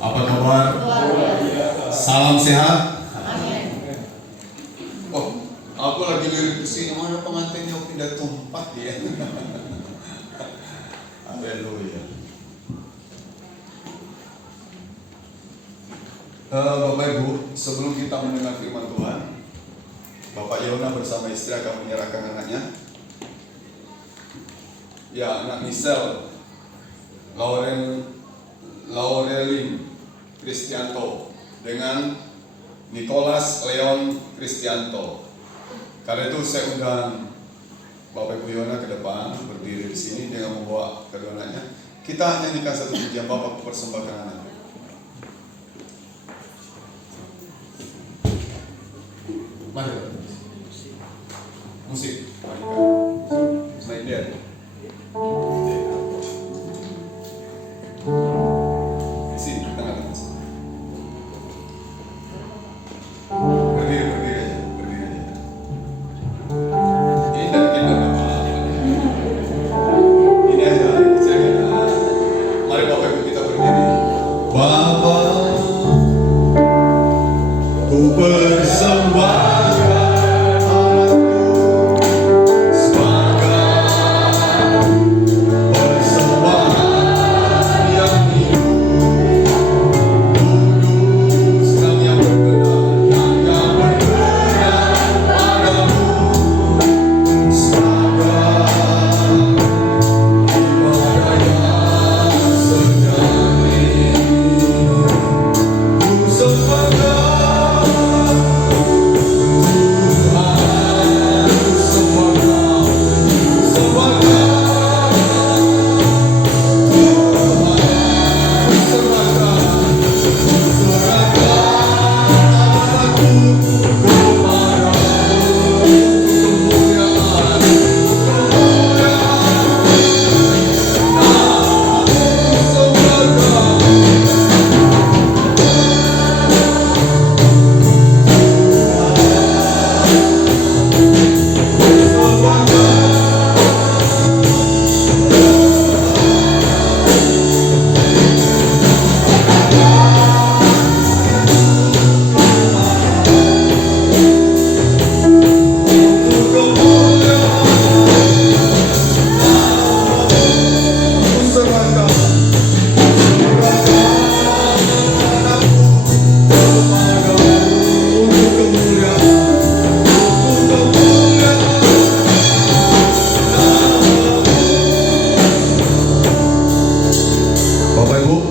Apa kabar? Salam sehat. Oh, aku lagi lirik kesini, mana pengantinnya pindah tempat ya. Haleluya. Bapak Ibu, sebelum kita mendengar firman Tuhan, Bapak Yona bersama istri akan menyerahkan anaknya. Ya, anak Michelle Laurelin Kristianto dengan Nicholas Leon Kristianto. Karena itu saya undang Bapak Ibu Yona ke depan, berdiri di sini dengan membawa kedua anaknya. Kita nyanyikan satu pujian Bapak persembahkan anak. Mari musik, main dia. Sini tengah atas. Berdiri aja. Ini dari kita ini aja. Mari Bapak Ibu kita berdiri. Bapa, ku persembahkan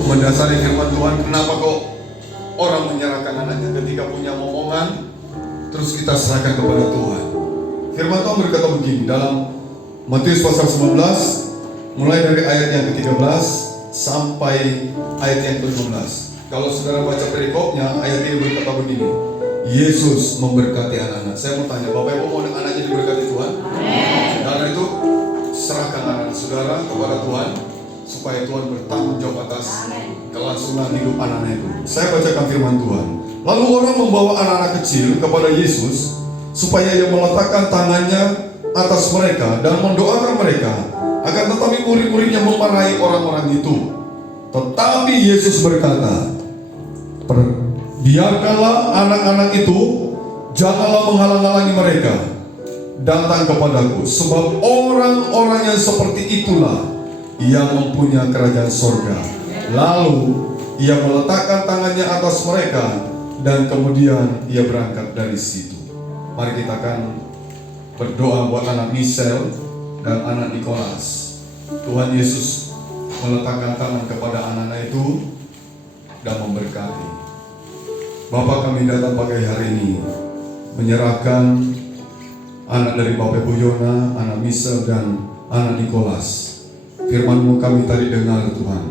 mendasari firman Tuhan. Kenapa kok orang menyerahkan anaknya ketika punya momongan terus kita serahkan kepada Tuhan? Firman Tuhan berkata begini dalam Matius pasal 19 mulai dari ayat yang ke-13 sampai ayat yang ke-15. Kalau saudara baca perikopnya, ayat ini berkata begini, Yesus memberkati anak-anak. Saya mau tanya, Bapak Ibu mau anaknya diberkati Tuhan? Karena itu serahkan anak saudara kepada Tuhan supaya Tuhan bertanggung jawab atas kelangsungan hidup anak-anak itu. Saya bacakan firman Tuhan. Lalu orang membawa anak-anak kecil kepada Yesus supaya ia meletakkan tangannya atas mereka dan mendoakan mereka. Akan tetapi murid-muridnya memarahi orang-orang itu. Tetapi Yesus berkata, biarkanlah anak-anak itu, janganlah menghalang-halangi mereka datang kepadaku, sebab orang-orang yang seperti itulah yang mempunyai kerajaan sorga. Lalu ia meletakkan tangannya atas mereka dan kemudian ia berangkat dari situ. Mari kita akan berdoa buat anak Michelle dan anak Nicholas. Tuhan Yesus meletakkan tangan kepada anak-anak itu dan memberkati. Bapa, kami datang pagi hari ini menyerahkan anak dari Bapak Ibu Yona, anak Michelle dan anak Nicholas. Firman-Mu kami tadi dengar Tuhan,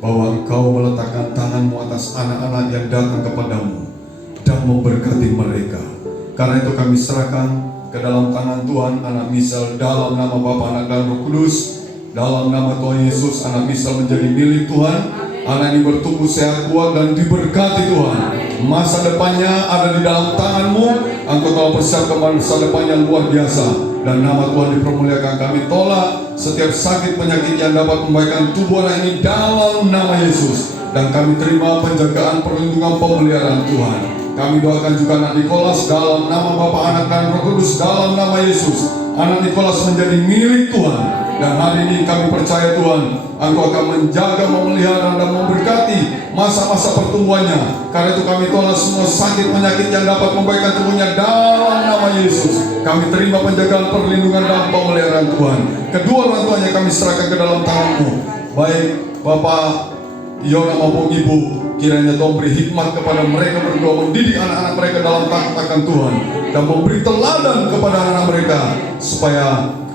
bahwa Engkau meletakkan tangan-Mu atas anak-anak yang datang kepadamu dan memberkati mereka. Karena itu kami serahkan ke dalam tangan Tuhan anak Michelle, dalam nama Bapa, Anak dan Roh Kudus. Dalam nama Tuhan Yesus, anak Michelle menjadi milik Tuhan. Anak ini bertumbuh sehat kuat dan diberkati Tuhan. Masa depannya ada di dalam tangan-Mu. Engkau telah persiapkan masa depan yang luar biasa. Dan nama Tuhan dipermuliakan. Kami tolak setiap sakit penyakit yang dapat membahayakan tubuh anak ini dalam nama Yesus. dan kami terima penjagaan perlindungan pemeliharaan Tuhan. Kami doakan juga anak Nikolas dalam nama Bapa, Anak dan Roh Kudus, dalam nama Yesus. Anak Nikolas menjadi milik Tuhan, dan hari ini kami percaya Tuhan, Engkau akan menjaga, memelihara dan memberkati masa-masa pertumbuhannya. Karena itu kami tolak semua sakit penyakit yang dapat membaikkan tubuhnya dalam nama Yesus. Kami terima penjagaan perlindungan dan pemeliharaan Tuhan. Kedua orang tuanya kami serahkan ke dalam tangan-Mu, baik Bapak Yona maupun Ibu. Kiranya Tuhan beri hikmat kepada mereka berdua, mendidik anak-anak mereka dalam takut akan Tuhan, dan memberi teladan kepada anak-anak mereka, supaya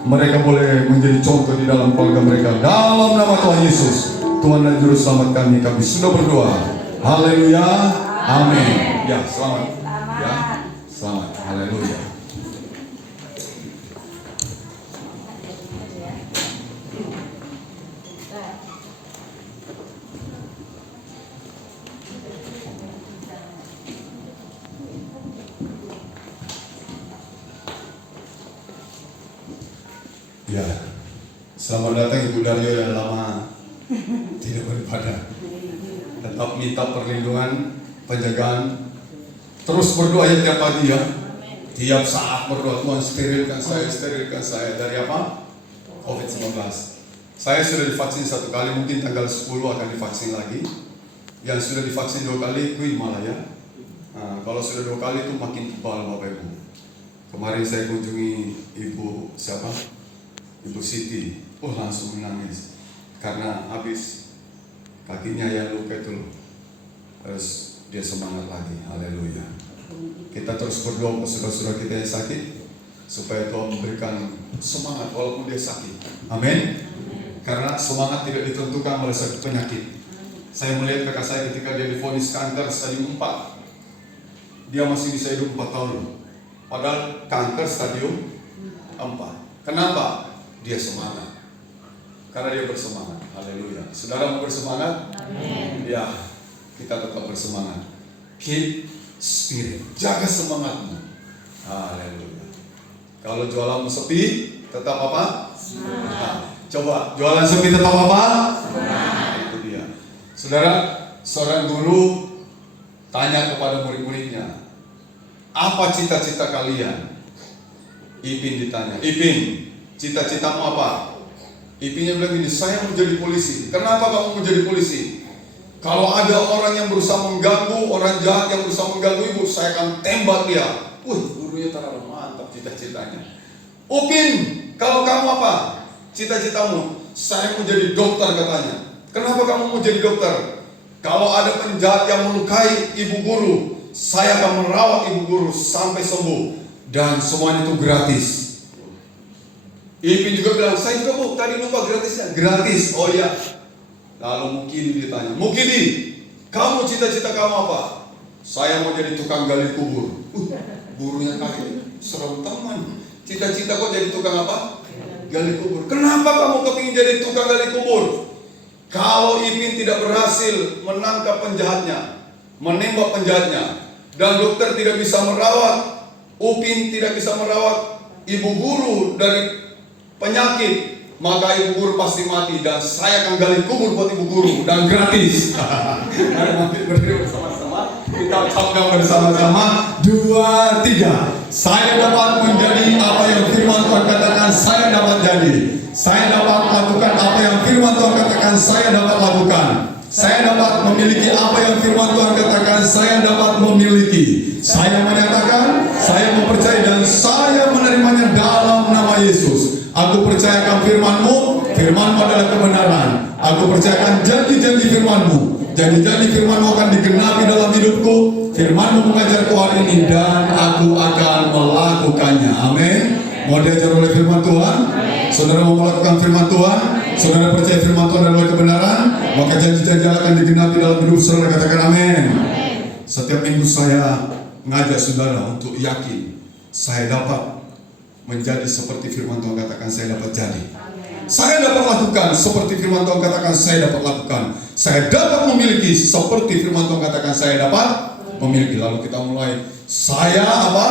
mereka boleh menjadi contoh di dalam keluarga mereka. Dalam nama Tuhan Yesus, Tuhan dan Juru Selamat kami sudah berdoa. Haleluya, amin. Ya, selamat. Ya, selamat. Haleluya. Ya, selamat datang Ibu Dario yang lama tidak beribadah. Tetap minta perlindungan, penjagaan. Terus berdoa ya tiap pagi ya. Tiap saat berdoa, Tuhan sterilkan saya dari apa? COVID-19. Saya sudah divaksin 1 kali, mungkin tanggal 10 akan divaksin lagi. Yang sudah divaksin 2 kali, kuy malah ya. Nah, kalau sudah 2 kali itu makin kebal Bapak Ibu. Kemarin saya kunjungi Ibu siapa? Ibu Siti, langsung menangis karena habis kakinya yang luka itu loh. Terus dia semangat lagi. Haleluya. Kita terus berdoa untuk saudara-saudara kita yang sakit, supaya Tuhan memberikan semangat walaupun dia sakit. Amin. Karena semangat tidak ditentukan oleh sakit penyakit. Saya melihat kakak saya ketika dia divonis kanker stadium 4, dia masih bisa hidup 4 tahun loh. Padahal kanker stadium 4. Kenapa? Dia semangat. Karena dia bersemangat. Haleluya. Saudara mau bersemangat? Amin. Ya, kita tetap bersemangat. Keep spirit. Jaga semangatmu. Haleluya. Kalau jualanmu sepi, tetap apa? Semangat. Nah, coba jualan sepi tetap apa? Semangat. Itu dia. Saudara, seorang guru tanya kepada murid-muridnya, apa cita-cita kalian? Ipin ditanya, Ipin, cita-citamu apa? Ipinnya bilang gini, saya menjadi polisi. Kenapa kamu menjadi polisi? Kalau ada orang yang berusaha mengganggu, orang jahat yang berusaha mengganggu ibu, saya akan tembak dia. Gurunya terlalu mantap cita-citanya. Upin, kalau kamu apa? Cita-citamu? Saya mau jadi dokter katanya. Kenapa kamu mau jadi dokter? Kalau ada penjahat yang melukai ibu guru, saya akan merawat ibu guru sampai sembuh. Dan semuanya itu gratis. Ipin juga bilang, saya juga Bu, tadi lupa gratisnya. Gratis, oh iya. Lalu Mukidi ditanya, Mukidi, kamu cita-cita kamu apa? Saya mau jadi tukang gali kubur. Gurunya kaget, serem teman. Cita-cita kok jadi tukang apa? Gali kubur. Kenapa kamu kepingin jadi tukang gali kubur? Kalau Ipin tidak berhasil menangkap penjahatnya, menembak penjahatnya, dan dokter tidak bisa merawat, Upin tidak bisa merawat ibu guru dari penyakit, maka ibu guru pasti mati dan saya akan gali kubur buat ibu guru dan gratis. Mari mati berdiri bersama-sama, kita ucapkan bersama-sama 2, 3. Saya dapat menjadi apa yang firman Tuhan katakan saya dapat jadi. Saya dapat melakukan apa yang firman Tuhan katakan saya dapat lakukan. Saya dapat memiliki apa yang firman Tuhan katakan saya dapat memiliki. Saya menyatakan, saya mempercayai dan saya menerimanya dalam nama Yesus. Aku percayakan firman-Mu, firman-Mu adalah kebenaran. Aku percayakan janji-janji firman-Mu. Janji-janji firman-Mu akan digenapi dalam hidupku. Firman-Mu mengajarku hari ini dan aku akan melakukannya. Amin. Mau diajar oleh firman Tuhan? Saudara mau melakukan firman Tuhan? Saudara percaya firman Tuhan adalah kebenaran? Maka janji-janji akan digenapi dalam hidup saudara. Katakan amin. Setiap minggu saya mengajak saudara untuk yakin saya dapat menjadi seperti firman Tuhan katakan saya dapat jadi. Saya dapat lakukan seperti firman Tuhan katakan saya dapat lakukan. Saya dapat memiliki seperti firman Tuhan katakan saya dapat memiliki. Lalu kita mulai. Saya apa?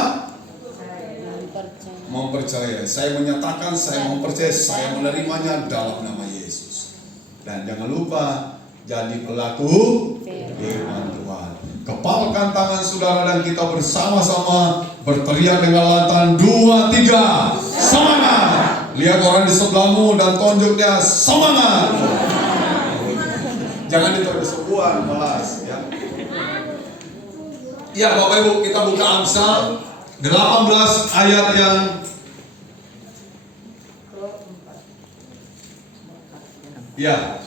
Mempercayai. Saya menyatakan saya mempercayai, saya menerimanya dalam nama Yesus. Dan jangan lupa jadi pelaku firman Tuhan. Kepalkan tangan saudara dan kita bersama-sama berteriak dengan lantang 2, 3, semangat. Lihat orang di sebelahmu dan tunjuk dia, semangat. Jangan diterus-terusan, malas ya. Ya Bapak Ibu, kita buka Amsal 18 ayat yang ya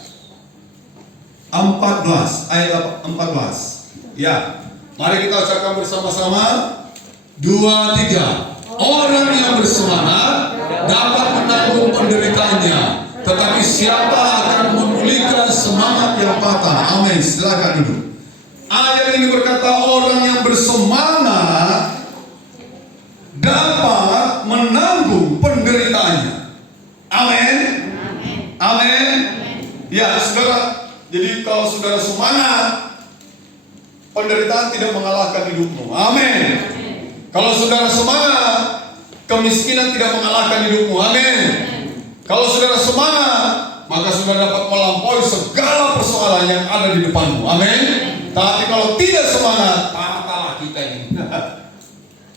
14, ayat 14. Ya, mari kita ucapkan bersama-sama 2, 3. Orang yang bersemangat dapat menanggung penderitaannya, tetapi siapa akan memulihkan semangat yang patah? Amin. Silakan duduk. Ayat ini berkata orang yang bersemangat dapat menanggung penderitaannya. Amin. Amin. Ya, saudara. Jadi kalau saudara semangat, penderitaan tidak mengalahkan hidupmu. Amin. Kalau saudara semangat, kemiskinan tidak mengalahkan hidupmu. Amin. Kalau saudara semangat, maka saudara dapat melampaui segala persoalan yang ada di depanmu. Amin. Tapi kalau tidak semangat, patahlah kita ini.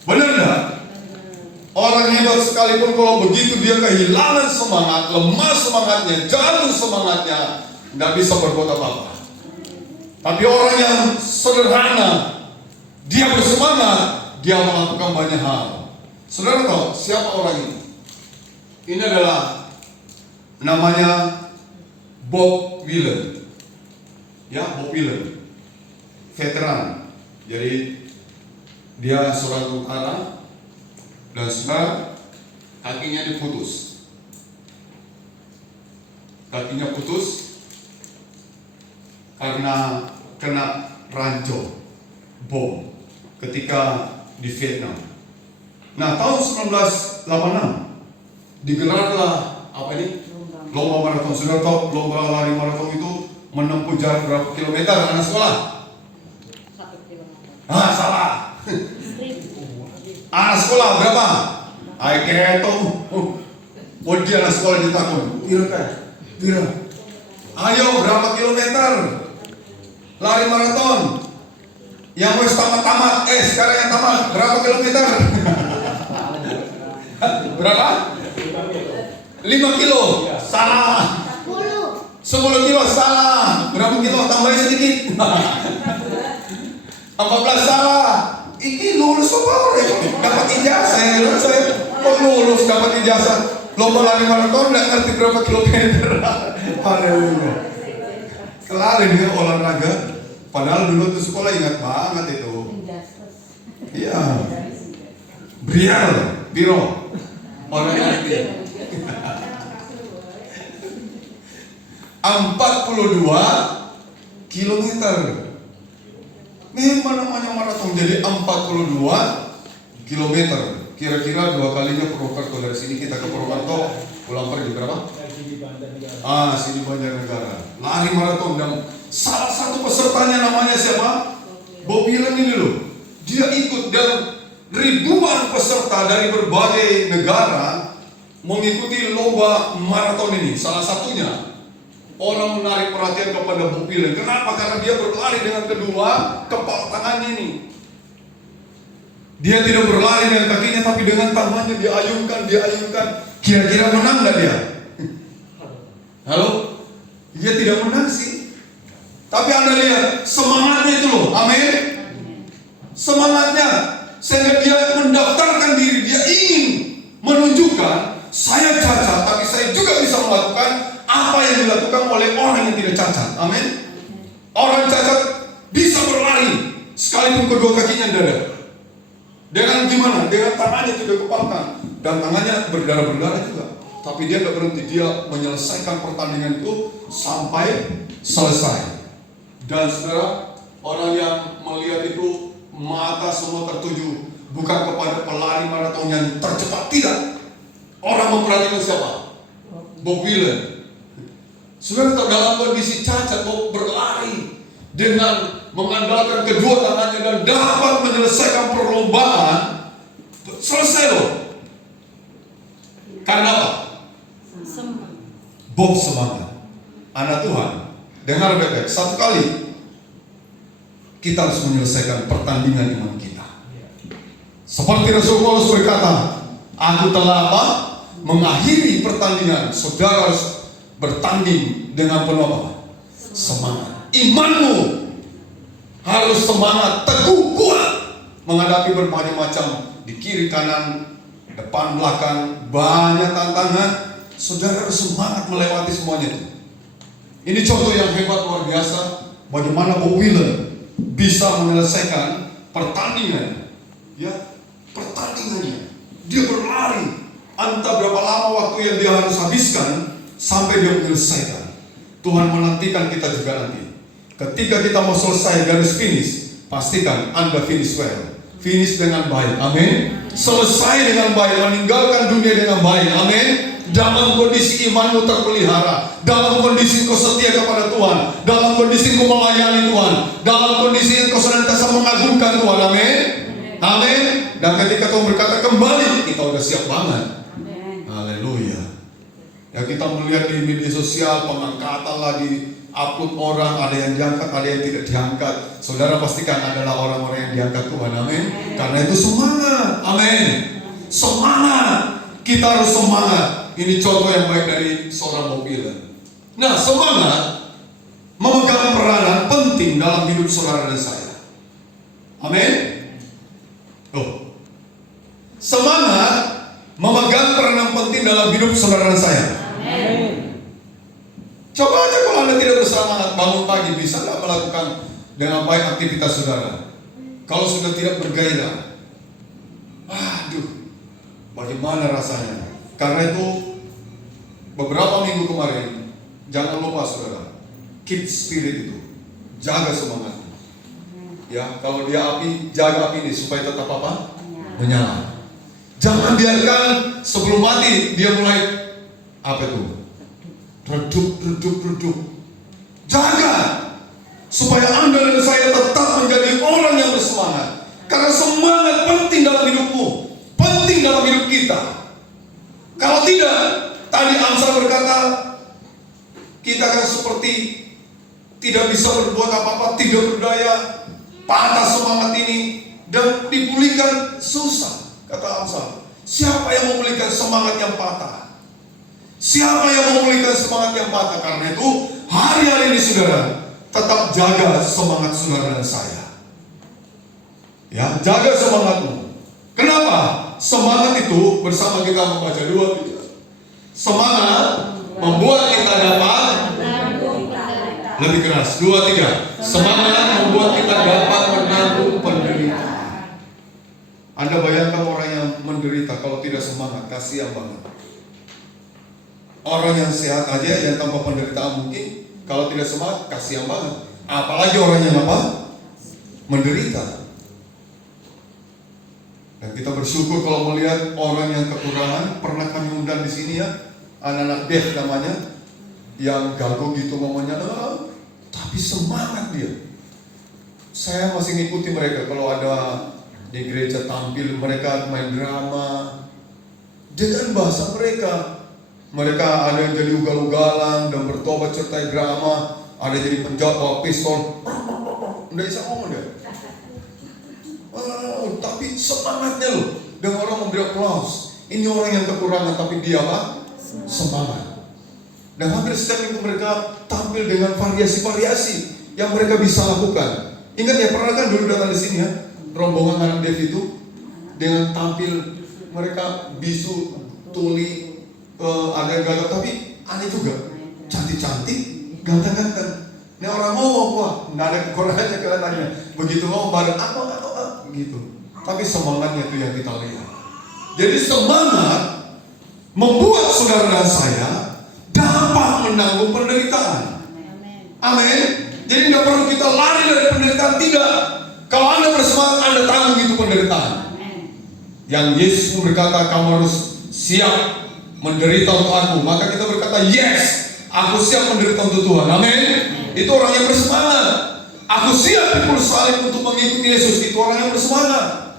Benar enggak? Orang hebat sekalipun kalau begitu dia kehilangan semangat, lemah semangatnya, jatuh semangatnya, nggak bisa berbuat apa-apa. Tapi orang yang sederhana, dia bersemangat, dia melakukan banyak hal. Saudara tahu siapa orang ini? Ini adalah namanya Bob Willen. Ya, Bob Willen, veteran. Jadi dia seorang tentara dan saudara kakinya diputus. Kakinya putus karena kena ranjau bom ketika di Vietnam. Nah, tahun 1986 digelarlah apa ini? Lomba maraton. Sudah tahu lomba lari maraton itu menempuh jarak berapa kilometer anak sekolah? 1 kilometer. Ah, salah. Anak sekolah berapa? Ay keto. Oh, dia anak sekolah ditakut. Kira. Ayo berapa kilometer? Lari maraton. Yang wes tamat-tamat, sekarang yang tamat berapa kilometer? Berapa? 5 kilo. Salah. 10 kilo salah. Berapa kilo? Tambahin sedikit. 14 salah. Ini lulus apa orang? Dapat ijazah. Saya lulus dapat ijazah. Lomba lari maraton nggak ngerti berapa kilometer. Haleluya. Kelarin dia olahraga. Padahal dulu tuh sekolah ingat banget itu. Iya. Biro. Orang ngerti. 42 kilometer. Memang namanya maraton. Jadi 42 kilometer. Kira-kira 2 kalinya Purwokerto. Dari sini kita ke Purwokerto pulang pergi berapa? Sini Banjarnegara. Lari maraton dan salah satu pesertanya namanya siapa? Bob Willen ini loh. Dia ikut dan ribuan peserta dari berbagai negara mengikuti lomba maraton ini. Salah satunya orang menarik perhatian kepada Bob Willen. Kenapa? Karena dia berlari dengan kedua kepala tangannya ini. Dia tidak berlari dengan kakinya, tapi dengan tangannya dia ayunkan. Kira-kira menang nggak dia? Halo? Dia tidak menang sih. Tapi Anda lihat semangatnya itu loh. Amin. Semangatnya sehingga dia mendaftarkan diri. Dia ingin menunjukkan saya cacat, tapi saya juga bisa melakukan apa yang dilakukan oleh orang yang tidak cacat. Amin. Orang cacat bisa berlari sekalipun kedua kakinya tidak ada. Dengan gimana? Dengan tangannya tidak kepalkan dan tangannya berdarah-berdarah juga. Tapi dia tidak berhenti, dia menyelesaikan pertandingan itu sampai selesai. Dan saudara, orang yang melihat itu mata semua tertuju bukan kepada pelari maraton yang tercepat, tidak. Orang memperhatikan siapa? Bob Willen. Saudara tahu dalam kondisi cacat mau berlari dengan mengandalkan kedua tangannya dan dapat menyelesaikan perlombaan, selesai loh. Karena apa? Bob semangat. Anak Tuhan, dengar baik-baik. Satu kali kita harus menyelesaikan pertandingan iman kita. Seperti Rasul Paulus berkata, aku telah apa? Mengakhiri pertandingan. Saudara harus bertanding dengan penuh apa? Semangat. Imanmu harus semangat, teguh, kuat menghadapi berbagai macam di kiri kanan, depan belakang, banyak tantangan. Saudara harus semangat melewati semuanya itu. Ini contoh yang hebat luar biasa bagaimana Bob Wheeler bisa menyelesaikan pertandingan. Ya, pertandingannya. Dia berlari. Entah berapa lama waktu yang dia harus habiskan sampai dia menyelesaikan. Tuhan menantikan kita juga nanti. Ketika kita mau selesai garis finish, pastikan Anda finish well. Finish dengan baik. Amin. Selesai dengan baik, meninggalkan dunia dengan baik. Amin. Dalam kondisi imanmu terpelihara, dalam kondisi kau setia kepada Tuhan, dalam kondisi kau melayani Tuhan, dalam kondisi kau senantiasa mengagungkan Tuhan. Amin. Amin. Dan ketika kau berkata kembali, kita udah siap banget. Haleluya. Ya, kita melihat di media sosial pengangkatan lagi, upload orang, ada yang diangkat, ada yang tidak diangkat. Saudara pastikan adalah orang-orang yang diangkat Tuhan. Amin. Karena itu semangat. Amin. Semangat. Kita harus semangat. Ini contoh yang baik dari seorang Bob Wheeler. Nah, semangat memegang peranan penting dalam hidup saudara dan saya. Amin. Oh. Semangat memegang peranan penting dalam hidup saudara dan saya. Amin. Coba aja kalau Anda tidak bersemangat bangun pagi, bisa nggak melakukan dengan baik aktivitas saudara? Kalau sudah tidak bergairah, aduh, bagaimana rasanya? Karena itu beberapa minggu kemarin, jangan lupa saudara, keep spirit itu, jaga semangat. Ya, kalau dia api, jaga api ini supaya tetap apa? Menyala. Jangan biarkan sebelum mati dia mulai apa itu? Redup. Jaga supaya Anda dan saya tetap menjadi orang yang bersemangat. Karena semangat penting dalam hidupmu, penting dalam hidup kita. Kalau tidak, tadi Amsal berkata, kita akan seperti tidak bisa berbuat apa-apa, tidak berdaya, patah semangat ini, dan dipulihkan susah. Kata Amsal, siapa yang memulihkan semangat yang patah? Siapa yang memulihkan semangat yang patah? Karena itu, hari-hari ini saudara, tetap jaga semangat saudara dan saya. Ya, jaga semangatmu. Kenapa? Semangat itu bersama kita membaca 2-3. Semangat membuat kita dapat lebih keras. 2-3. Semangat membuat kita dapat menanggung penderitaan. Anda bayangkan orang yang menderita kalau tidak semangat, kasihan banget. Orang yang sehat aja yang tanpa penderitaan mungkin, kalau tidak semangat, kasihan banget. Apalagi orang yang apa? Menderita. Dan kita bersyukur kalau melihat orang yang kekurangan. Pernah kami undang di sini ya, anak-anak Dev namanya, yang gagal gitu ngomongnya, tapi semangat dia. Saya masih ngikuti mereka kalau ada di gereja tampil, mereka main drama dengan bahasa mereka. Mereka ada yang jadi ugal-ugalan dan bertobat serta drama, ada yang jadi penjahat bawa pistol, nggak bisa ngomong dia. Tapi semangatnya loh, dan orang memberi aplaus. Ini orang yang kekurangan tapi dia apa? Semangat. Dan hampir setiap minggu mereka tampil dengan variasi-variasi yang mereka bisa lakukan. Ingat ya, pernah kan dulu datang di sini ya, rombongan anak Dev itu dengan tampil mereka bisu, tuli, ada yang gagah tapi aneh juga, cantik-cantik, ganteng-ganteng. Ini orang ngomong, wah, nggak ada kekurangannya kelihatannya. Begitu ngomong bareng apa gitu. Tapi semangatnya itu yang kita lihat. Jadi semangat membuat saudara dan saya dapat menanggung penderitaan. Amin. Jadi tidak perlu kita lari dari penderitaan, tidak. Kalau Anda bersemangat, Anda tanggung itu penderitaan. Yang Yesus pun berkata, kamu harus siap menderita untuk aku. Maka kita berkata, yes, aku siap menderita untuk Tuhan. Amin. Itu orang yang bersemangat. Aku siap dipikul salib untuk mengikuti Yesus. Itu orang yang bersemangat.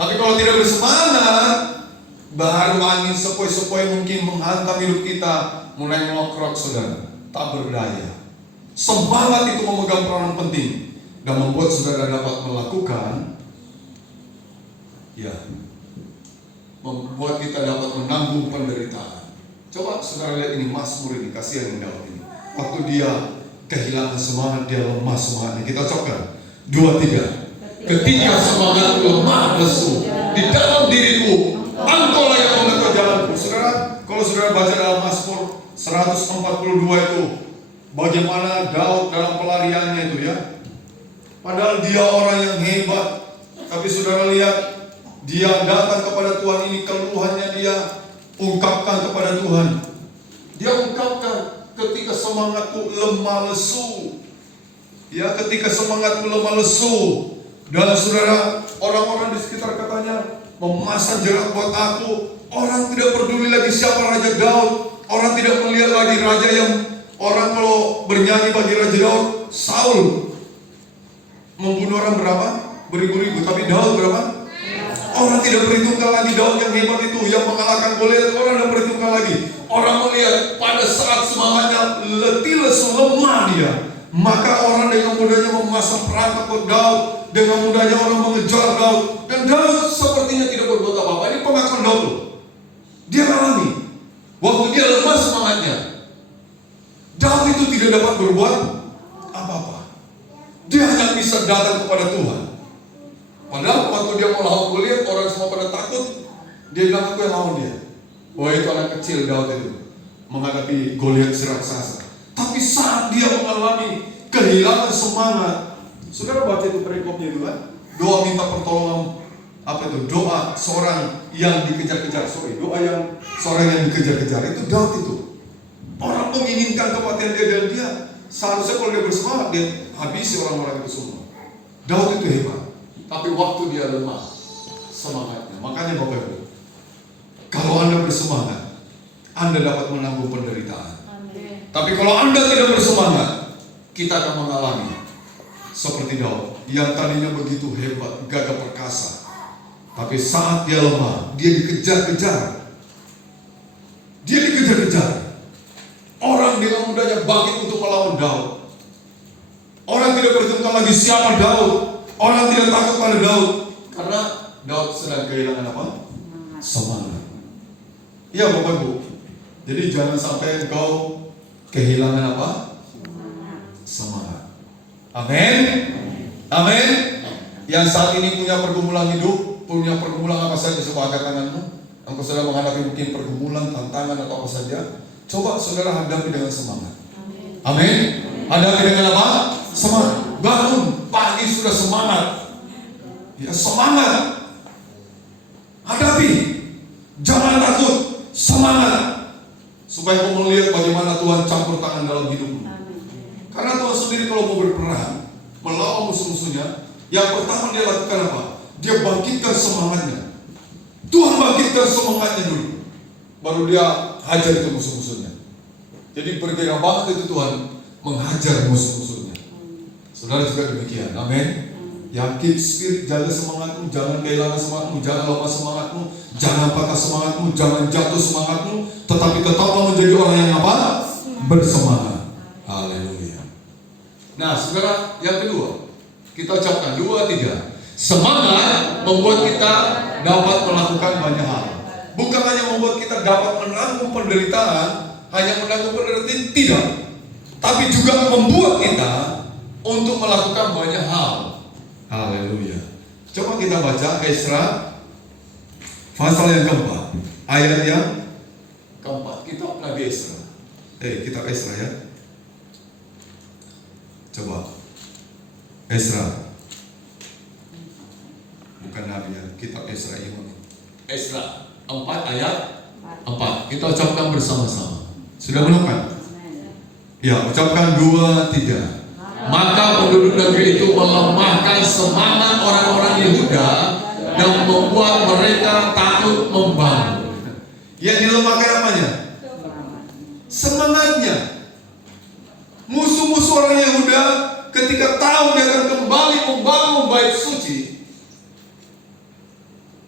Tapi kalau tidak bersemangat, baru angin sepoi-sepoi mungkin menghantam hidup kita, mulai ngelokrok saudara. tak berdaya. Semangat itu memegang peranan penting dan membuat saudara dapat melakukan, ya, membuat kita dapat menanggung penderitaan. Coba saudara lihat ini Mazmur ini, kasihan yang Daud ini. Waktu dia kehilangan semangat, dia lemah semangatnya. Kita cokkan 2-3. Ketika semangatku lemah lesu di dalam diriku, Engkaulah yang mengatur jalanku. Saudara, kalau saudara baca dalam Mazmur 142 itu, bagaimana Daud dalam pelariannya itu ya. Padahal dia orang yang hebat, tapi saudara lihat, dia datang kepada Tuhan, ini keluhannya dia ungkapkan kepada Tuhan. Dia ungkapkan, ketika semangatku lemah lesu. Ya, ketika semangatku lemah lesu. Dan saudara, orang-orang di sekitar katanya memasang jerat buat aku. Orang tidak peduli lagi siapa Raja Daud. Orang tidak melihat lagi raja yang orang kalau bernyanyi bagi Raja Daud, Saul membunuh orang berapa? Beribu-ribu. Tapi Daud berapa? Orang tidak perhitungkan lagi Daud yang hebat itu, yang mengalahkan Goliat. Orang tidak perhitungkan lagi. Orang melihat pada saat semangatnya letih lesu, lemah dia, maka orang dengan mudahnya memasang perangkap buat Daud. Dengan mudahnya orang mengejar Daud. Dan Daud sepertinya tidak berbuat apa-apa. Ini pengakuan Daud. Dia alami waktu dia lemah semangatnya, Daud itu tidak dapat berbuat apa-apa. Dia hanya bisa datang kepada Tuhan. Padahal waktu dia mau lawan Goliat, orang semua pada takut. Dia bilang, aku yang lawan dia. Wah, itu anak kecil Daud itu menghadapi Goliat si raksasa. Tapi saat dia mengalami kehilangan semangat, saudara baca itu perikopnya itu kan, doa minta pertolongan, apa itu, doa seorang yang dikejar-kejar, seorang yang dikejar-kejar, itu Daud itu. Orang menginginkan kematian dia, dan dia seharusnya kalau dia bersemangat, dia habisi orang-orang itu semua. Daud itu hebat. Tapi waktu dia lemah semangatnya. Makanya Bapak Ibu, kalau Anda bersemangat, Anda dapat menanggung penderitaan. Amin. Tapi kalau Anda tidak bersemangat, kita akan mengalami seperti Daud yang tadinya begitu hebat, gagah perkasa. Tapi saat dia lemah, dia dikejar-kejar. Dia dikejar-kejar. Orang dengan mudahnya bangkit untuk melawan Daud. Orang tidak perhitungkan lagi siapa Daud. Orang tidak takut pada Daud, karena Daud sedang kehilangan apa? Semangat. Ya Bapak Ibu. Jadi jangan sampai engkau kehilangan apa? Semangat. Amin. Amin. Yang saat ini punya pergumulan hidup, punya pergumulan apa saja, coba angkat tanganmu. Engkau sedang menghadapi mungkin pergumulan, tantangan atau apa saja. Coba saudara hadapi dengan semangat. Amin. Hadapi dengan apa? Semangat. Bangun pagi sudah semangat. Ya, semangat. Hadapi. Jangan takut. Semangat. Supaya kamu melihat bagaimana Tuhan campur tangan dalam hidupmu. Karena Tuhan sendiri kalau mau berperang melawan musuh-musuhnya, yang pertama dia lakukan apa? Dia bangkitkan semangatnya. Tuhan bangkitkan semangatnya dulu, baru dia hajar itu musuh-musuhnya. Jadi berbeda banget itu Tuhan menghajar musuh-musuhnya. Saudara juga demikian, amin. Yakin spirit, jaga semangatmu, jangan kehilangan semangatmu, jangan lemah semangatmu, jangan patah semangatmu, jangan jatuh semangatmu, tetapi tetaplah menjadi orang yang apa? Bersemangat. Haleluya. Nah, saudara, yang kedua, kita ucapkan 2-3. Semangat membuat kita dapat melakukan banyak hal. Bukan hanya membuat kita dapat menanggung penderitaan, hanya menanggung penderitaan tidak, tapi juga membuat kita untuk melakukan banyak hal. Haleluya. Coba kita baca Esra pasal yang keempat, ayat yang keempat. Kitab Nabi Esra. Kitab Esra ya. Coba Esra. Bukan Nabi ya, kitab Esra ini. Esra 4 ayat 4. Kita ucapkan bersama-sama. Sudah menemukan? Ya, ucapkan 2-3. Maka penduduk negeri itu melemahkan semangat orang-orang Yehuda dan membuat mereka takut membangun. Yang dilemahkan apanya? Semangatnya. Musuh-musuh orang Yehuda ketika tahu dia akan kembali membangun bait suci,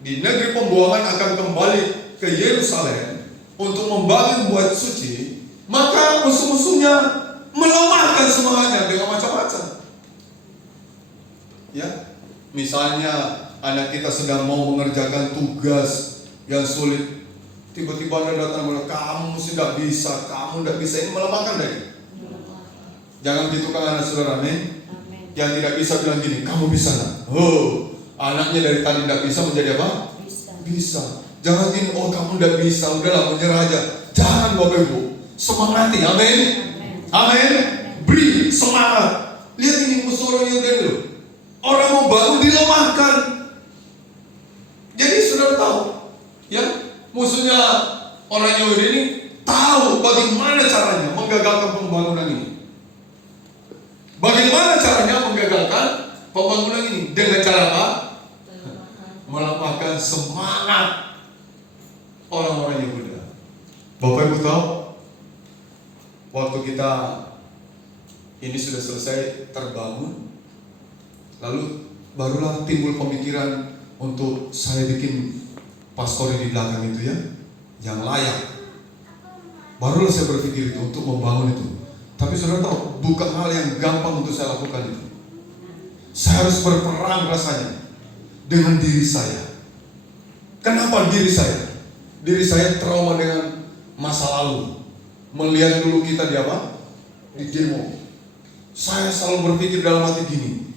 di negeri pembuangan akan kembali ke Yerusalem untuk membangun bait suci, Maka musuh-musuhnya melemahkan semangatnya dengan macam-macam. Ya, misalnya anak kita sedang mau mengerjakan tugas yang sulit, tiba-tiba Anda datang bilang, kamu tidak bisa, ini melemahkan dari. Jangan begitu kan anak saudara, amin. Yang tidak bisa bilang gini, kamu bisa nak. Oh, anaknya dari tadi tidak bisa menjadi apa? Bisa. Jangan gini, oh kamu tidak bisa, udahlah menyerah aja. Jangan Bapak Ibu, semangati, amin. Amin. Beri semangat. Lihat ini musuh orang Yahudi loh. Orang mau bangun dilemahkan. Jadi saudara tahu, ya musuhnya orang Yahudi ini tahu bagaimana caranya menggagalkan pembangunan ini. Bagaimana caranya menggagalkan pembangunan ini? Dengan cara apa? Melemahkan semangat orang-orang Yehuda. Bapak Ibu tahu, waktu kita ini sudah selesai terbangun, lalu barulah timbul pemikiran untuk saya bikin pastori di belakang itu ya, yang layak. Barulah saya berpikir itu untuk membangun itu. Tapi saudara tahu, bukan hal yang gampang untuk saya lakukan itu. Saya harus berperang rasanya dengan diri saya. Kenapa diri saya? Diri saya trauma dengan masa lalu. Melihat dulu kita di apa? Di demo. Saya selalu berpikir dalam hati gini,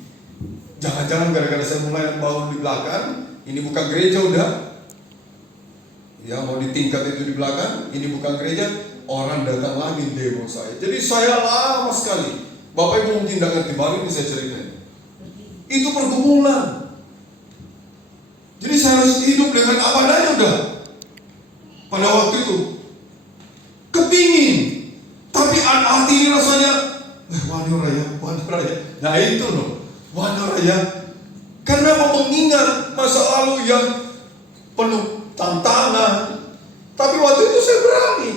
jangan-jangan gara-gara saya mulai bangun di belakang, ini bukan gereja udah. Ya mau di tingkat itu di belakang, ini bukan gereja, orang datang lagi demo saya. Jadi saya lama sekali. Bapak Ibu mungkin tidak ngerti, baru ini saya ceritain. Itu pergumulan. Jadi saya harus hidup dengan apa adanya udah. Pada waktu itu kepingin, tapi hati ini rasanya waduh raya. Nah itu loh, waduh raya. Karena mengingat masa lalu yang penuh tantangan. Tapi waktu itu saya berani.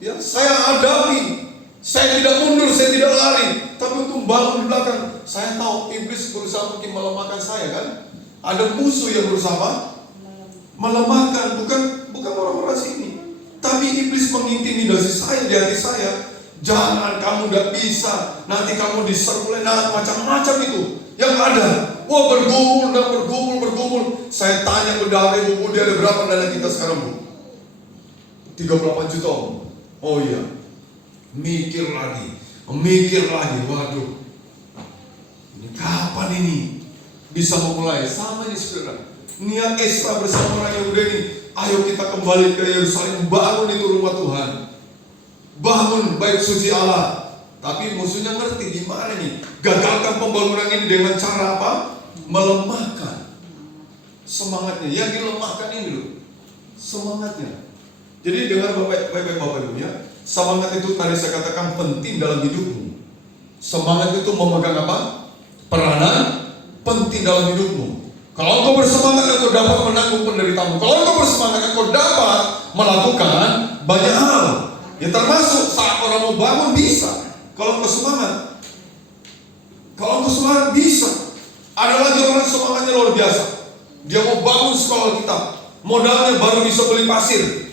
Ya, saya hadapi. Saya tidak mundur, saya tidak lari. Tapi untuk bangun di belakang, saya tahu iblis berusaha mungkin melemahkan saya kan. Ada musuh yang berusaha melemahkan, bukan orang-orang sini. Tapi iblis mengintimidasi saya di hati saya. Jangan, kamu tidak bisa. Nanti kamu diserbu oleh macam-macam itu yang ada. Wah, bergumul. Saya tanya ke Ibu, dia ada berapa dana kita sekarang Bu? 38 juta. Oh iya. Mikir lagi. Waduh, ini kapan ini bisa memulai? Sama ini saudara. Niat Esra bersama orang Yahudi ini, ayo kita kembali ke Yerusalem, bangun itu rumah Tuhan, bangun bait suci Allah. Tapi musuhnya ngerti gimana nih, gagalkan pembangunan ini dengan cara apa? Melemahkan semangatnya. Yang dilemahkan ini loh, semangatnya. Jadi dengar baik-baik Bapak Ibu ya, semangat itu tadi saya katakan penting dalam hidupmu. Semangat itu memegang apa? Peranan penting dalam hidupmu. Kalau engkau bersemangat, engkau dapat menanggung penderitaanmu. Kalau engkau bersemangat, engkau dapat melakukan banyak hal. Ya termasuk saat orang mau bangun bisa. Kalau engkau semangat, bisa. Ada lagi orang semangatnya luar biasa. Dia mau bangun sekolah kita, modalnya baru bisa beli pasir.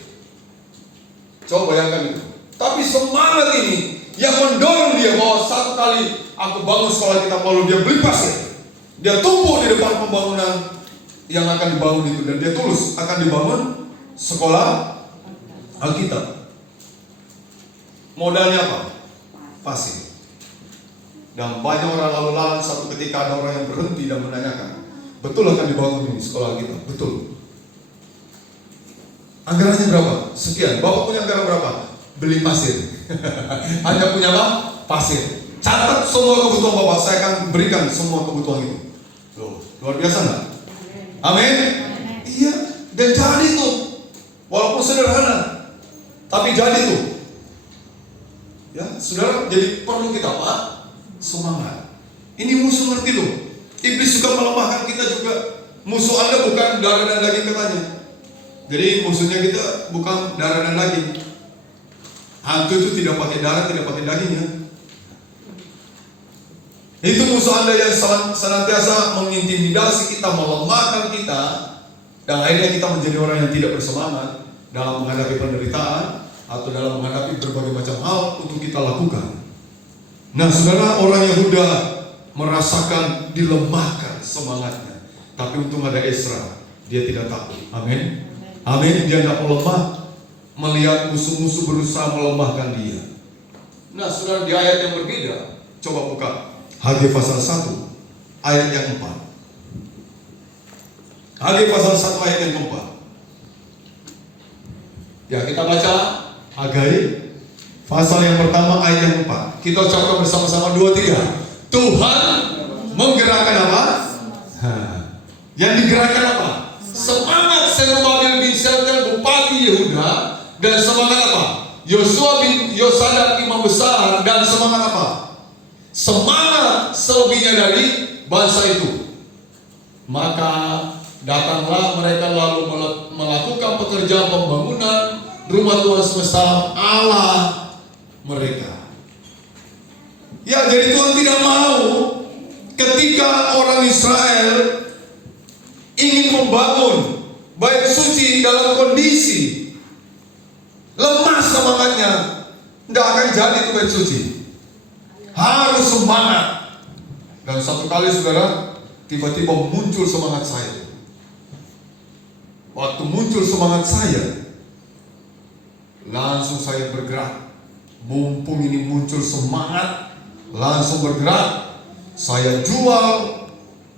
Coba bayangkan itu. Tapi semangat ini yang mendorong dia bahwa satu kali aku bangun sekolah kita, lalu dia beli pasir. Dia tumbuh di depan pembangunan yang akan dibangun itu, dan dia tulus akan dibangun sekolah Alkitab. Modalnya apa? Pasir. Dan banyak orang lalu lalang, satu ketika ada orang yang berhenti dan menanyakan, betul akan dibangun ini sekolah Alkitab? Betul. Anggarannya berapa? Sekian. Bapak punya anggaran berapa? Beli pasir. Hanya punya apa? Pasir. Catat semua kebutuhan Bapak, saya akan berikan semua kebutuhan itu. Loh, luar biasa nggak? Amin. Iya, dan jadi itu, walaupun sederhana, tapi jadi itu. Ya, saudara, jadi perlu kita apa? Semangat. Ini musuh ngerti loh. Iblis juga melemahkan kita juga. Musuh Anda bukan darah dan daging katanya. Jadi musuhnya kita bukan darah dan daging. Hantu itu tidak pakai darah, tidak pakai daging ya. Itu musuh Anda yang senantiasa mengintimidasi kita, melemahkan kita, dan akhirnya kita menjadi orang yang tidak bersemangat dalam menghadapi penderitaan atau dalam menghadapi berbagai macam hal untuk kita lakukan. Nah, saudara, orang Yehuda merasakan dilemahkan semangatnya, tapi untung ada Esra, dia tidak takut. Amin. Amin. Dia tidak melemah melihat musuh-musuh berusaha melemahkan dia. Nah, saudara, di ayat yang berbeda, coba buka Hagai pasal 1 ayat yang 4. Hagai pasal 1 ayat yang 4. Ya, kita baca Hagai pasal yang pertama ayat yang 4. Kita ucapkan bersama-sama 2, 3. Tuhan menggerakkan apa? Yang digerakkan apa? Semangat Zerubabel bin Shealtiel bupati Yehuda, dan semangat apa? Yosua bin Yosadak imam besar, dan semangat apa? Semangat selebihnya dari bangsa itu. Maka datanglah mereka lalu melakukan pekerjaan pembangunan rumah Tuhan semesta Allah mereka. Ya, jadi Tuhan tidak mau ketika orang Israel ingin membangun bait suci dalam kondisi lemah semangatnya, tidak akan jadi itu bait suci. Harus semangat. Dan satu kali, saudara, tiba-tiba muncul semangat saya. Waktu muncul semangat saya, langsung saya bergerak. Mumpung ini muncul semangat, langsung bergerak. Saya jual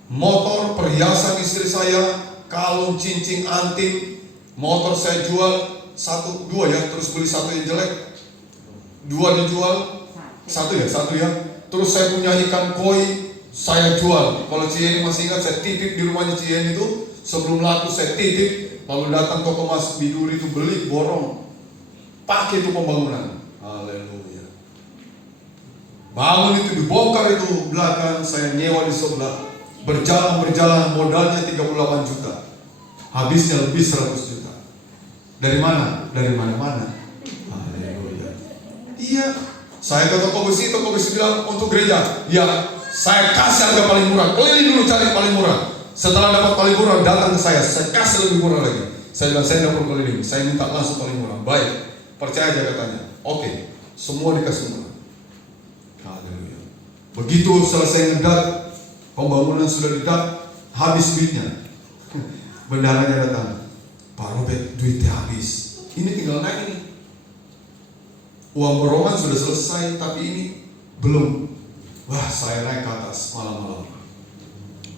motor, perhiasan istri saya, kalung, cincin, anting. Motor saya jual 1, 2 ya, terus beli 1 yang jelek, 2 dijual, 1 ya. Terus saya punya ikan koi, saya jual. Kalau Cien masih ingat, saya titip di rumahnya Cien itu. Sebelum laku saya titip, lalu datang toko Mas Biduri itu beli, borong, pakai itu pembangunan. Haleluya. Bangun itu, dibongkar itu belakang, saya nyewa di sebelah. Berjalan, modalnya 38 juta. Habisnya lebih 100 juta. Dari mana? Dari mana-mana. Haleluya. Iya. Saya ke toko besi bilang untuk gereja. Ya, saya kasih harga paling murah. Keliling dulu cari paling murah. Setelah dapat paling murah, datang ke saya kasih lebih murah lagi. Saya bilang, saya tidak perlu keliling, saya minta langsung paling murah. Baik, percaya aja katanya. Oke, semua dikasih murah. Haleluya. Begitu selesai ngedak, pembangunan sudah didak, habis duitnya. Bendaranya datang, Pak Robert, duitnya habis. Ini tinggal naik ini. Uang borongan sudah selesai, tapi ini belum. Wah, saya naik ke atas malam-malam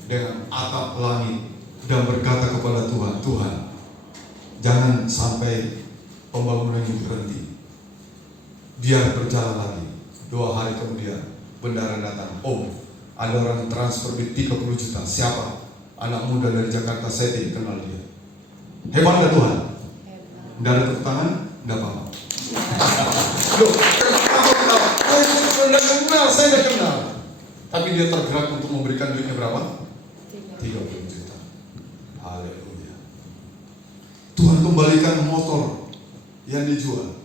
dengan atap langit dan berkata kepada Tuhan, Tuhan, jangan sampai pembangunan ini berhenti. Biar berjalan lagi. 2 hari kemudian, bendara datang. Oh, ada orang transfer duit 30 juta. Siapa? Anak muda dari Jakarta, saya tidak kenal dia. Hebat gak Tuhan? Tidak ada tepuk tangan? Tidak apa-apa. Loh, saya tidak kenal. Tapi dia tergerak untuk memberikan duitnya berapa? 30 juta. Haleluya. Tuhan kembalikan motor yang dijual.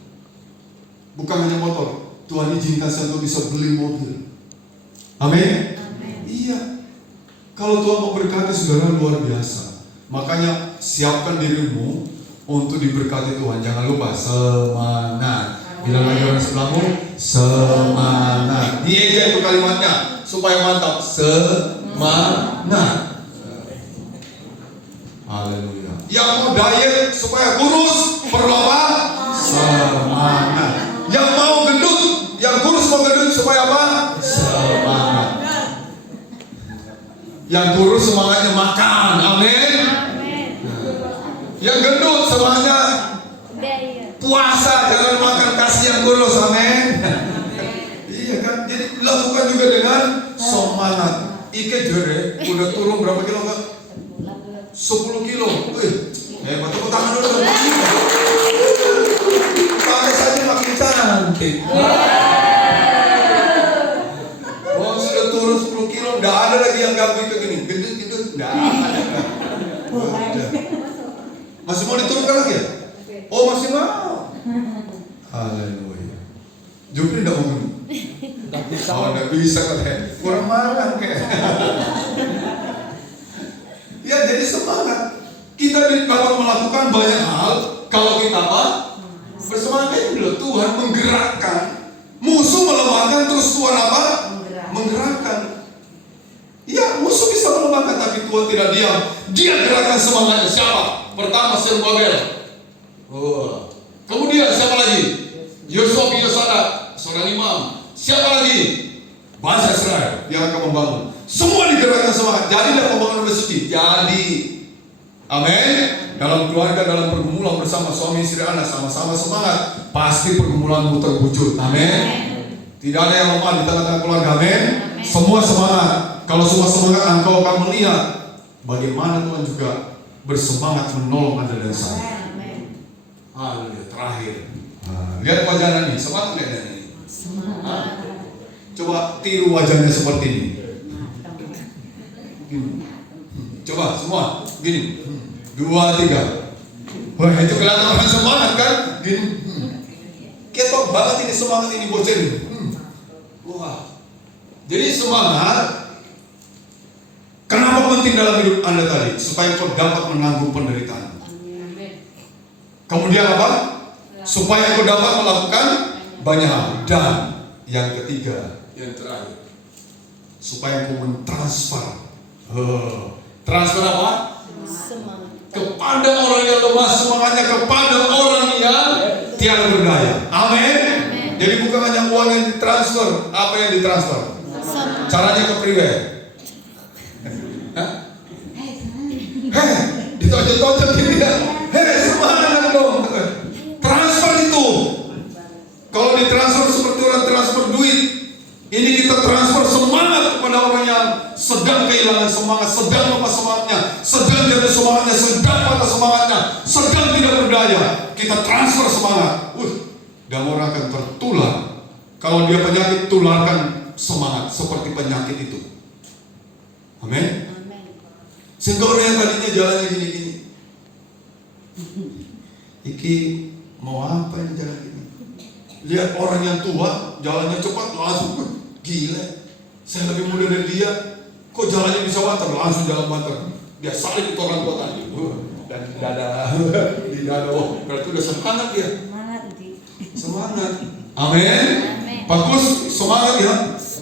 Bukan hanya motor, Tuhan izinkan saya untuk bisa beli mobil. Amin. Iya. Kalau Tuhan memberkati saudara luar biasa. Makanya siapkan dirimu untuk diberkati Tuhan. Jangan lupa semangat. Bilang lagi orang sebelahmu, semangat. Dia aja itu kalimatnya supaya mantap. Semangat. Haleluya. Yang mau diet supaya kurus perlu apa? Semangat. Yang mau gendut, yang kurus mau gendut supaya apa? Semangat. Yang kurus semangatnya makan. Amin. Yang gendut semangatnya puasa, jangan makan, kasih yang kurus. Amin. Iya kan? Jadi lakukan juga dengan semangat. Ike jere udah turun berapa kilo Kak? 10 kilo. Hebat, tepuk tangan dulu. Pakai saja makin cantik. Oh, sudah turun 10 kilo, enggak ada lagi yang ganggu itu gini. Gendut-gendut, enggak ada. Masih mau diturunkan lagi ya? Oh, masih mau. Haleluya. Jupri enggak mau gendut. Oh, enggak bisa katanya. Kurang makan kayak. Ya, jadi semangat. Kita dapat melakukan banyak hal kalau kita apa? Bersemangat itu dulu. Tuhan tidak diam. Dia gerakan semangatnya. Siapa? Pertama Zerubbabel. Kemudian siapa lagi? Yosua bin Yosadak, seorang imam. Siapa lagi? Bangsa Israel. Dia akan membangun. Semua digerakkan semangat. Jadilah pembangunan masjid. Jadi. Amin. Dalam keluarga, dalam pergumulan bersama suami istri anak, sama-sama semangat. Pasti pergumulanmu terwujud. Amin. Tidak ada yang lemah di tengah-tengah keluarga. Amin. Semua semangat. Kalau semua semangat, engkau akan melihat bagaimana Tuhan juga bersemangat menolong Anda dan saya. Haleluya. Terakhir, lihat wajahnya nih. Semangat lihat ini. Coba tiru wajahnya seperti ini. Coba semua gini. 2, 3. Wah, itu kelihatan orang semangat kan? Gini. Ketok banget ini semangat ini bocil. Wah. Jadi semangat. Kenapa penting dalam hidup Anda tadi? Supaya kau dapat menanggung penderitaan. Kemudian apa? Supaya kau dapat melakukan banyak hal. Dan yang ketiga, yang terakhir, supaya kau mentransfer. Transfer apa? Semangat. Kepada orang yang lemah semangatnya, kepada orang yang tiada berdaya. Amin. Jadi bukan hanya uang yang ditransfer. Apa yang ditransfer? Caranya ke pribadi. Ditonjok-tonjok gini ya. Semangat dong. Transfer itu. Kalau ditransfer seperti orang transfer duit, ini kita transfer semangat kepada orang yang sedang kehilangan semangat, sedang lemah semangatnya, sedang jatuh semangatnya, sedang patah semangatnya, sedang tidak berdaya. Kita transfer semangat. Dan orang akan tertular. Kalau dia penyakit, tularkan semangat seperti penyakit itu. Amin. Sehingga orang yang tadinya jalannya gini-gini, iki mau apa yang jalan gini? Lihat orang yang tua jalannya cepat, langsung gila. Saya lebih muda dari dia, kok jalannya bisa banter, langsung jalan banter. Dia salib itu orang tua tadi, dan di dada. Oh, berarti udah semangat dia. Semangat. Amin. Bagus, semangat ya.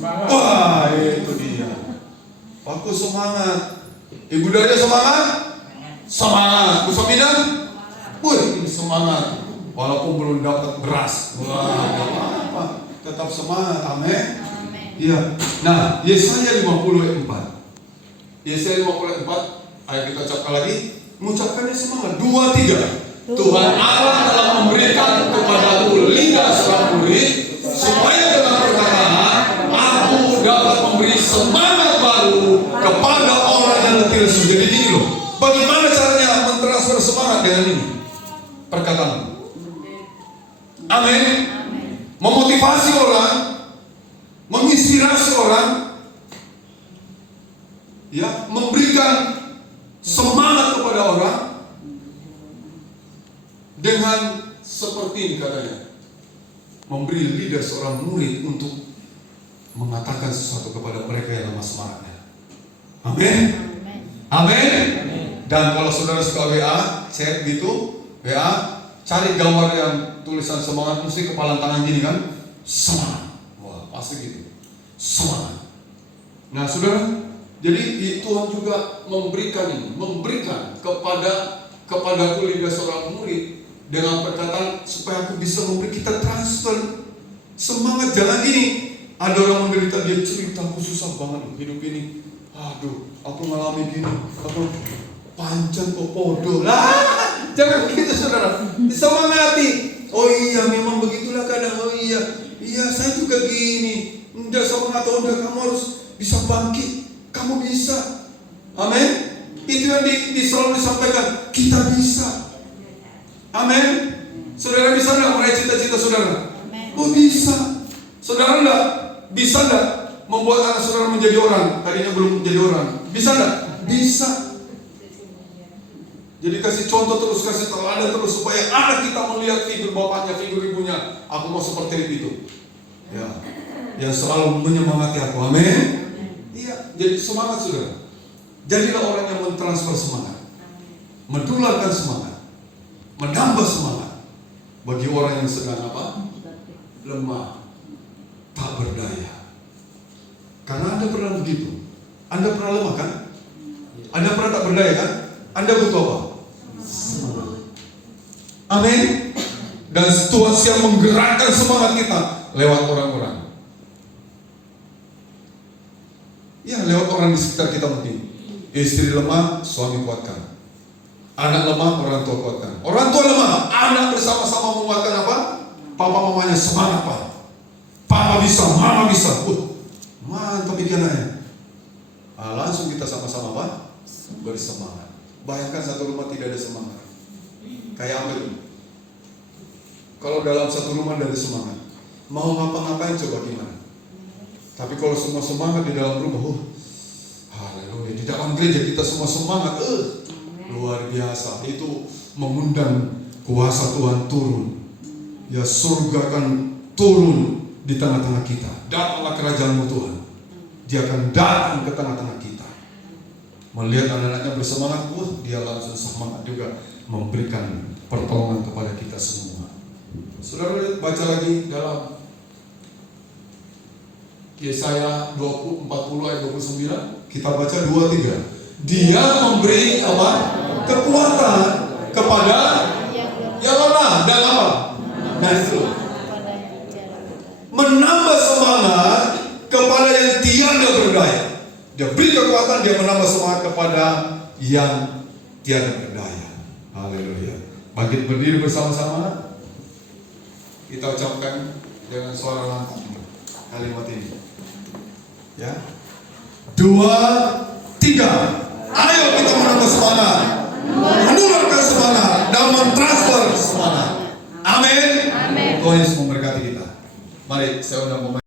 Wah, itu dia. Bagus, semangat. Ibu Daria semangat? Semangat. Bu Somidan? Ini semangat. Walaupun belum dapat beras. Wah, gak apa-apa. Tetap semangat. Amin. Iya. Nah, Yesaya 50 ayat 4. Yesaya 50 ayat 4. Ayo kita ucapkan lagi. Mengucapkannya semangat. 2, 3. Tuhan Allah telah memberikan kepadaku lidah seorang murid, supaya dengan perkataan aku dapat memberi semangat baru kepada orang yang letih lesu. Jadi gini loh, bagaimana caranya mentransfer semangat dengan ini? Perkataan. Amin. Memotivasi orang, menginspirasi orang, ya, memberikan semangat kepada orang dengan seperti ini katanya, memberi lidah seorang murid untuk mengatakan sesuatu kepada mereka yang lemah semangatnya. Amin. Amin. Dan kalau saudara suka WA, chat gitu, WA, cari gambar yang tulisan semangat, mesti kepala tangan gini kan, semangat. Wah, pasti gitu, semangat. Nah, saudara, jadi Tuhan juga memberikan ini, memberikan kepadaku lidah seorang murid dengan perkataan supaya aku bisa memberi, kita transfer semangat. Jalan ini, ada orang menderita, dia cerita, aku susah banget hidup ini. Aduh, aku ngalami gini, aku panjang kok podo lah. Jangan gitu saudara, disemangati. Oh iya, memang begitulah kadang. Oh iya saya juga gini. Udah semangat, udah kamu harus bisa bangkit. Kamu bisa. Amin. Itu yang selalu disampaikan. Kita bisa. Amin. Saudara bisa enggak meraih cita-cita saudara? Oh bisa. Saudara enggak? Bisa enggak membuat anak saudara menjadi orang? Tadinya belum menjadi orang. Bisa enggak? Bisa. Jadi kasih contoh terus, kasih teladan terus, supaya anak kita melihat figur bapaknya, figur ibunya. Aku mau seperti itu. Ya, yang selalu menyemangati aku. Amin. Iya, jadi semangat saudara. Jadilah orang yang mentransfer semangat, menularkan semangat, menambah semangat bagi orang yang sedang apa? Lemah, tak berdaya. Karena Anda pernah begitu. Anda pernah lemah kan? Anda pernah tak berdaya kan? Anda butuh apa? Semangat. Amin. Dan Tuhan siap menggerakkan semangat kita lewat orang-orang. Ya, lewat orang di sekitar kita mungkin. Istri lemah, suami kuatkan. Anak lemah, orang tua kuatkan. Orang tua lemah, anak bersama-sama menguatkan apa? Papa mamanya semangat, Pak. Papa bisa, mama bisa. Mantap ini anaknya. Langsung kita sama-sama apa? Bersemangat. Bayangkan satu rumah tidak ada semangat. Kayak apa itu? Kalau dalam satu rumah tidak ada semangat, mau ngapa-ngapain coba gimana? Tapi kalau semua semangat di dalam rumah, haleluya. Di dalam gereja kita semua semangat, luar biasa. Itu mengundang kuasa Tuhan turun. Ya, surga akan turun di tengah-tengah kita. Datanglah kerajaan-Mu Tuhan. Dia akan datang ke tengah-tengah kita. Melihat anak-anaknya bersemangat, dia langsung semangat juga memberikan pertolongan kepada kita semua. Saudara baca lagi dalam Yesaya 40 ayat 29. Kita baca 2-3. Dia memberi apa? Kekuatan kepada yang lemah dan apa? Nah itu. Menambah semangat kepada yang tiada berdaya. Dia beri kekuatan, dia menambah semangat kepada yang tiada berdaya. Haleluya. Bangkit berdiri bersama-sama. Kita ucapkan dengan suara lantang kalimat ini. Ya. 2, 3. Ayo kita menambah semangat, menurunkan semangat, dan mentransfer semangat. Amin. Tuhan Yesus memberkati kita. Mari saya undang pemain.